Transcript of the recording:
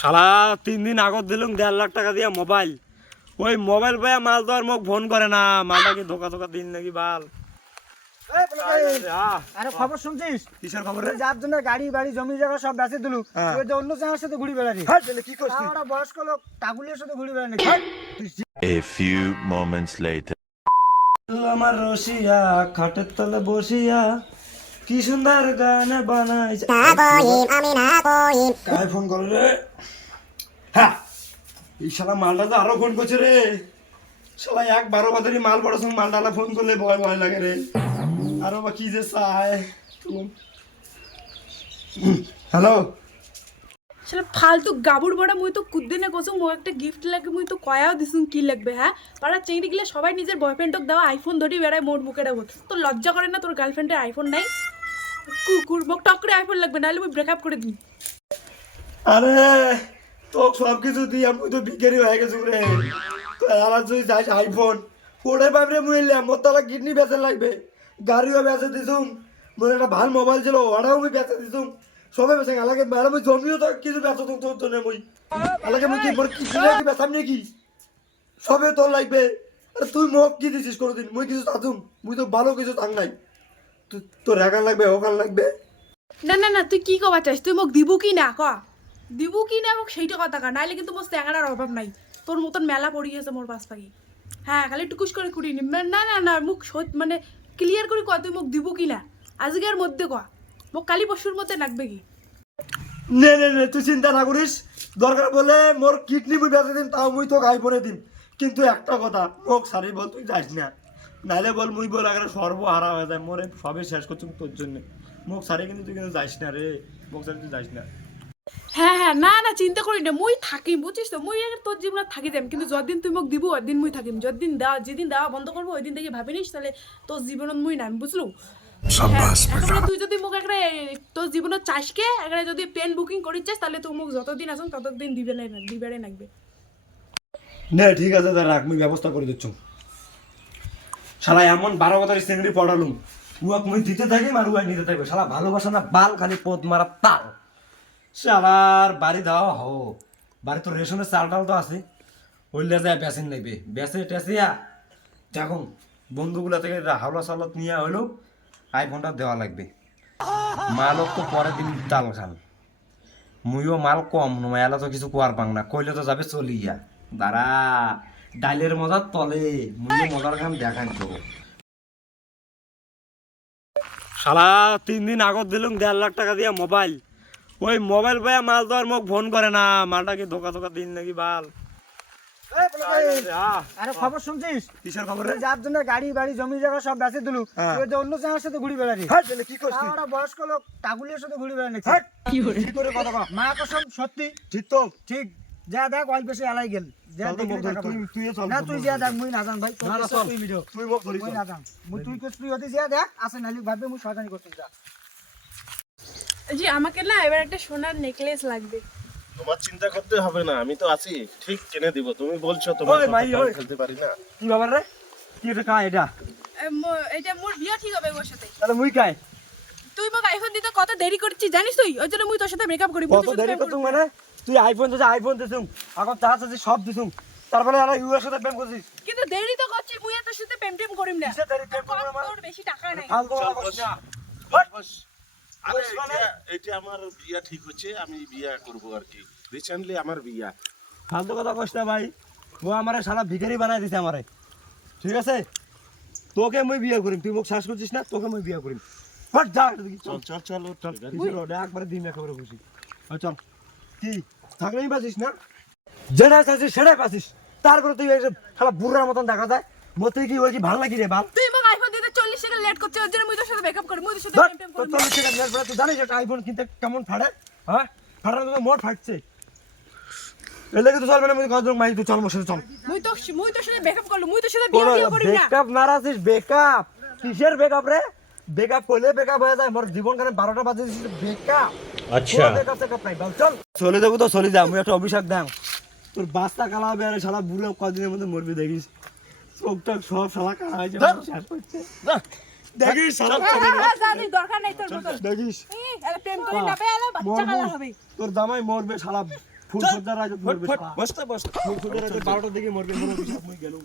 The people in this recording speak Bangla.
শালা 3 দিন আগত দিলুম 1.5 লাখ টাকা দিয়া মোবাইল। ওই মোবাইল পায়া মাল তো আর মোক ফোন করে না। মালটা কি ধোকা ধোকা দিন নাকি বাল? আরে খবর শুনছিস? কিসের খবর? যার জন্য গাড়ি বাড়ি জমি জায়গা সব বেচে দিলু, তুই যে অন্য জায়গার সাথে ঘুরি বেড়ালি। কি করছিস? আমরা বয়স্ক লোক টাগুলির সাথে ঘুরি বেড়ালি। A few moments later. আমার রসিয়া খাটের তলে বসিয়া কি সুন্দর গান বানাইছে। কায় ফোন করে রে? হ্যাঁ, এই শালা মালটা তো আরো ফোন করছে রে। শালা 1-12 বাজারি মাল বড় সঙ্গে মালটা ফোন করলে ভয় ভয় লাগে রে। আরো বা কি যে চায়। হ্যালো, শালা ফালতু গাবুর বড়া মুই তো কুদ্দিনে কসুম মো একটা গিফট লাগে মুই তো কয়াও দিছুম কি লাগবে। হ্যাঁ, পাড়া চেংড়ি গিলে সবাই নিজের বয়ফ্রেন্ডক দেওয়া আইফোন ধরি বেড়ায় মোর মুখে রাখো। তোর লজ্জা করে না তোর গার্লফ্রেন্ডের আইফোন নাই? কুকুর মোক টক করে আইফোন লাগবে, নাহলে মুই ব্রেকআপ করে দিই। আরে তো সব কিছু দিয়ে আমি তো বিকেরি হয়ে গেছি রে। তো আর তুই যাইস আইফোন ওরে বাবরে মুইলাম মোর তালা কিডনি বেচে লাগবে, গাড়িও বেচে দিছুম, মোর একটা ভাল মোবাইল ছিল ওটাও আমি বেচে দিছুম, সবে বেচে আলাকে ম্যাডাম মুই জমিও তো কিছু বেচো তোর জন্য মুই আলাকে মুই কি মোর কিডনি কি বেচাম নাকি? সবে তোর লাগবে। আরে তুই মোক কি দিছিস কোনোদিন? মুই কিছু চাতুম, মুই তো ভালো কিছু চাং নাই। তোর একান লাগবে ওখান লাগবে। না না না, তুই কি কবা চাস? তুই মোক দিবু কি না ক? দিবু কি না মোক সেইটা কথা কা, নাইলে কিন্তু মোর চ্যাংড়ার অভাব নাই। তোর মতন মেলা পড়ি গেছে মোর পাশ পাখি। হ্যাঁ, খালি টুকুস করে কুড়ি নি। না না না, মুখ মানে ক্লিয়ার করে ক তুই মোক দিবু কি না, আজকের মধ্যে ক। মোক কালি পরশুর মধ্যে লাগবে কি? নে নে নে, তুই চিন্তা না করিস। দরকার বলে মোর কিডনি মুই বেঁচে দিম, তাও মুই তোকে আইফোনে দিম। কিন্তু একটা কথা, মোক সারি বল তুই যাস না, নাইলে বল মুই বল আগে সর্বহারা হয়ে যায়। মোরে সবে শেষ করছি তোর জন্য। মোক সারি কিন্তু তুই কিন্তু যাস না রে, মোক সারি তুই যাস না। হ্যাঁ হ্যাঁ, না না চিন্তা করি না, মুই থাকিম বুঝছিস তো। মুই তোর জীবনত থাকি যাম, কিন্তু যতদিন তুই মোক দিব ওদিন মুই থাকিম। যতদিন দেওয়া যেদিন দেওয়া বন্ধ করবো ওই দিন থেকে ভাবি নিস, তাহলে তোর জীবনত মুই নাম বুঝলু। হ্যাঁ, তুই যদি মোক একটা তোর জীবনত চাষকে একটা যদি প্লেন বুকিং করিস চাস, তাহলে তুই মোক যতদিন আসুন ততদিন দিবে লাগবে। নে ঠিক আছে, তাই রাখ, মুই ব্যবস্থা করে দিচ্ছ। শালা এমন 12 বছর চিংড়ি পড়ালুম, উয়াক মুই দিতে থাকি আর উয়াই নিতে থাকবে। শালা ভালোবাসা না বাল, খালি পথ মারা তাল। শালার বাড়ি দেওয়া হো, বাড়ি তো রেশনের চাল টাল তো আছে, ওইলে যায় বেসিন লাগবে। বেসে টেসিয়া দেখুন বন্ধুগুলা থেকে হাওলা চালত নিয়ে হইলো আইফোনটা দেওয়া লাগবে। মালক তো পরে দিন তাল খান, মুইও মাল কম নয়, এলা তো কিছু কোয়ার পাং না, কইলে তো যাবে চলিয়া। দাঁড়া, ডাইলের মজার তলে মুইও মজার গান দেখান তো। শালা 3 দিন আগত দিলুম 1.5 লাখ টাকা দিয়া মোবাইল। ওই মোবাইল পায়া মাল তো আর মোক ফোন করে না। মালটা কি ধোকা ধোকা দিন নাকি বাল? আরে খবর শুনছিস? কিসের খবর? যার জন্য গাড়ি বাড়ি জমি জায়গা সব বেচে দিলু, তুই যে অন্য জায়গার সাথে ঘুরি বেড়ালি। কি করছিস? আমরা বয়স্ক লোক টাগুলির সাথে ঘুরি বেড়ালি। কি করে কথা কও? মা কসম সত্যি ঠিক তো? ঠিক। যা দেখ অল্প বেশি এলাই গেল। যা চল তো দেখলি মোক দেখা ধর, পাবি। তুইও চল। না তুই যা দেখ, মুই না জান ভাই। না না চল, তুই মোক ধরিস। মুই না জান, মুই তুই কস তুই হতে যা দেখ, আসে নালি ভাববে মুই শয়তানি করতে যা। জি, আমাকে না এবার একটা সোনার নেকলেস লাগবে। তোমার চিন্তা করতে হবে না, আমি তো আছি, ঠিক কিনে দিব। তুমি বলছো তোমার ওই মাই, ওই। খেলতে পারি না। কি ব্যাপার রে? কি এটা কায় এটা? এটা মোর বিয়া ঠিক হবে ওর সাথে। তাহলে মুই কায়? তুই মোক আইফোন দিতে কত দেরি করছিস জানিস তুই? ওই জন্য মুই তোর সাথে ব্রেকআপ করি। কত দেরি করতুম মানে? তুই আইফোন দিছিস, আইফোন দিছুম, এখন যা আছে সব দিছুম, তারপরে আর ইউর সাথে প্রেম করছিস। কিন্তু দেরি তো করছিস, মুই তোর সাথে প্রেম টেম করিম না। কিসে দেরি প্রেম করবো আমার? তোর বেশি টাকা নাই। ফালতু কথা কইস না। বস, আরে এটা আমার বিয়া ঠিক হচ্ছে, আমি বিয়া করব আর কি। রিসেন্টলি আমার বিয়া। ফালতু কথা কইস না ভাই। ও আমারে শালা ভিখারি বানাই দিছে আমারে, ঠিক আছে? তোকে মুই বিয়ে করিম, তুই মোক শ্বাস করছিস না, তোকে মুই বিয়ে করিম। হট যা দেখি। চল চল চল চল। চল একবারে দিন একেবারে খুশি। চল কি থাকলেই পাচ্ছিস না, যেটা চাইছিস সেটাই পাচ্ছিস। তারপরে তুই এইসব শালা বুড়ার মতন দেখা যায়। মতে কি ওই কি ভালো লাগি রে বাল? তুই মোক আইফোন দিতে 40 সেকেন্ড লেট করছিস, ওই জন্য মুই তোর সাথে ব্রেকআপ করি। মুই তোর সাথে ধর, প্রেম টেম তোর করি। 40 সেকেন্ড লেট পরে তুই জানিস একটা আইফোন কিনতে কেমন ফাড়ে? হ্যাঁ, ফাটার তো মোট ফাটছে। এলে কি তো চলবে না? মুই কত মাই তুই চল মোর সাথে চল। মুই তোর সাথে ব্রেকআপ করলু, মুই তোর সাথে বিয়ে করি না। ব্রেকআপ মারাছিস? ব্রেকআপ কিসের ব্রেকআপ রে? ব্রেকআপ করলে ব্রেকআপ হয়ে যায়। মোর জীবন কানে 12টা বাজে দিছিস ব্রেকআপ। আচ্ছা, ব্রেকআপ সেকআপ নাই বল। চল চলে যাবো তো চলে যা, মুই একটা অভিশাপ দাম। তোর বাস্তা কালা হবে আর শালা বুড়ো কদিনের মধ্যে মরবি দেখিস। চোখটা সব শালা কালা হয়ে যাবে, শেষ করছে। দেখিস শালা চলে যা। যা তুই, দরকার নাই তোর মত। দেখিস এলা প্রেম করি না বে, এলা বাচ্চা কালা হবে। তোর দামাই মরবে শালা ফুল সজ্জার আগে মরবে বসতে বসতে ফুল সজ্জার আগে 12টার দিকে মরবে মনে হচ্ছে মুই গেলাম